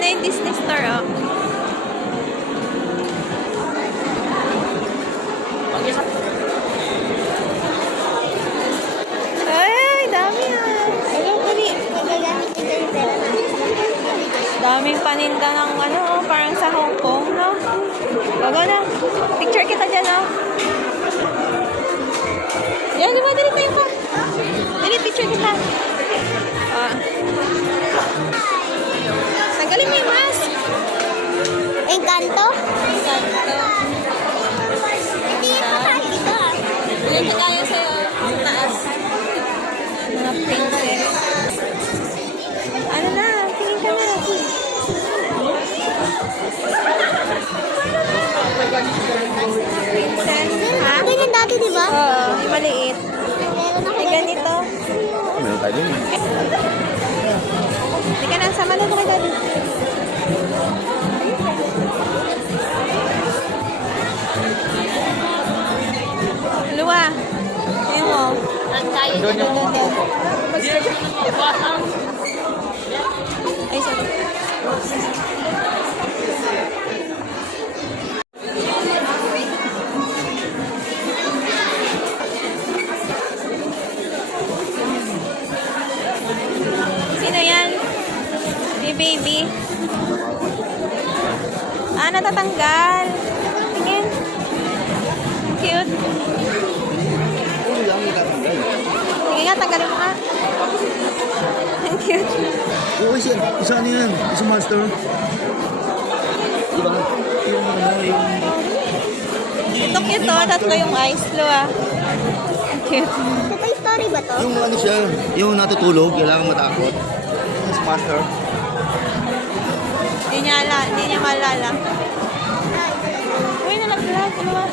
Ayan na yung Disney Store, oh. Ay, dami ah. Daming paninda ng ano, oh, parang sa Hong Kong, no? Bago na. Picture kita dyan, oh. Yan, di ba? Dali tayo pa. Dali, picture kita. Ah. Tanggalin mo yung mask. Encanto? Encanto. Hindi ko tayo dito ah. Dali ka tayo sa'yo. Ang taas. Mga princess. Ano na? Tingin ka na. Princess. Ha? Ganyan dati, di ba? Oo, yung maliit. Meron ako May ganito. Meron tayo din. Hindi ka na, sama na kay daddy. Luwa. Ayun mo. Doon. Ay, sorry. Sino yan? Si baby. Ah, natatanggal. Tingin. Cute. Ulo lang, may tatanggal. Sige nga, tanggalin mo nga. Ang cute. Oo, isa ano yan? Isa monster. Diba? Yung ano, yung... Ito cute to. Tatlo yung eyes. Luwa. Ang cute. Toy Story ba to? Yung ano siya, yung natutulog, kailangan matakot. Yung monster. Hindi niya maalala. Uy, nalaglag. Luwa.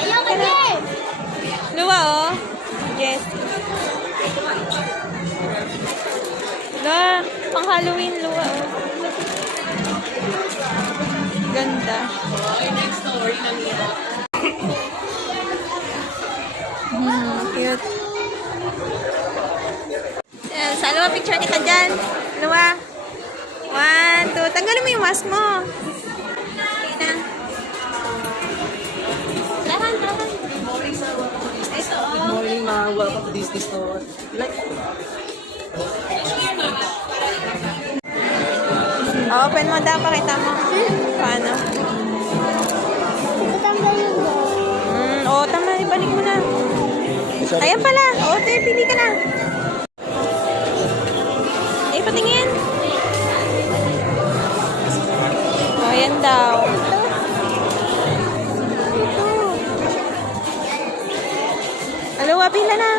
Ayoko din! Luwa, oh. Yes. Luwa. Pang Halloween, luwa, oh. Ganda. Cute. Ayan, sa luwa, picture kita dyan. Luwa. 1, 2. Tanggalin mo yung mask mo. Okay na. Lahan. Ito, oh. Morning, ma. Welcome to Disney Store. Like, Open mo daw, pakita mo. Paano? Tatanggal yun daw. Oo, tama. Ibalik mo na. Ayan pala. Oo, pili ka na. Eh, patingin. Oh, yan daw. Alo, pila na.